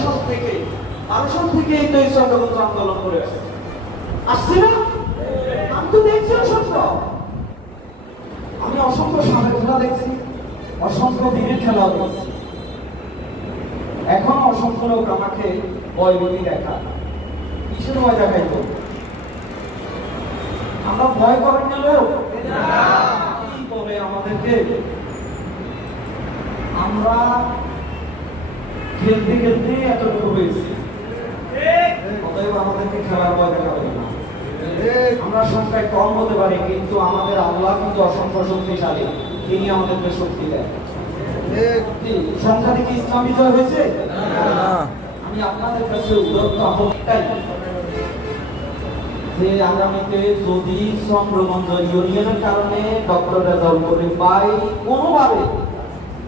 সাল থেকে 12 সাল থেকে এই তো এই চন্দ্রগঞ্জ আন্দোলন করে আসছে না? আমি তো দেখছি অসংখ্য, আমি অসংখ্য সামনে খেলা দেখছি, অসংখ্য দিনের খেলা দেখছি। এখন অসংখ্য লোক আমাকে ভয়ভীতি দেখা, কিসের ভয় দেখাইব? আমরা ভয় করেন না লোক কি বলে আমাদেরকে? আমরা খেলতে খেলতে এতটুকু হয়েছি, অতএব আমাদেরকে খেলার ভয় দেখাবে না। আমরা সংখ্যায় কম হতে পারি, কিন্তু আমাদের আল্লাহ কিন্তু অসংখ্য শক্তিশালী, তিনি আমাদেরকে শক্তি দেয়। সংখ্যা থেকে ইসলাম বিজয় হয়েছে? আমি আপনাদের কাছে উদ্যত আহ্বানটাই যে আগামীতে যদি চন্দ্রগঞ্জ ইউনিয়নের কারণে ডক্টর রেজাউল করিম ভাই কোনোভাবে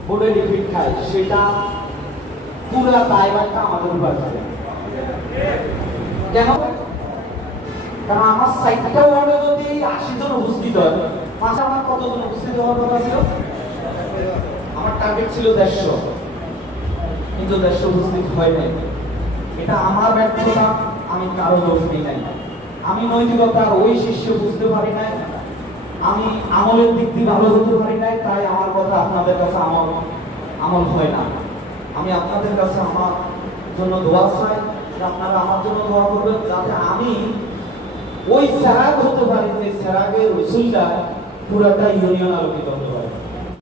বোর্ডে ডিফিট খায়, সেটা পুরো দায়ভারটা আমাদের উপর থাকে। কেন? কারণ আমার 60টা ওয়ার্ডে যদি 80 জন উপস্থিত হয়, মাঝে আমার কতজন উপস্থিত হওয়ার কথা ছিল? আমার টার্গেট ছিল 150, কিন্তু 150 উপস্থিত হয় নাই। এটা আমার ব্যর্থতা, আমি কারো দোষ দিই নাই। আমি নৈতিকতার ওই শিষ্য বুঝতে পারি নাই, আমি আমলের দিক দিয়ে ভালো হতে পারি নাই, তাই আমার কথা আপনাদের কাছে আমল হয় না। আমি আপনাদের কাছে আমার জন্য দোয়া চাই, আপনারা আমার জন্য দোয়া করবেন, যাতে আমি ওই সেরাগ হতে পারি, যে সেরাগের রসুলটা পুরাটা ইউনিয়ন আলোকিত হতে পারে।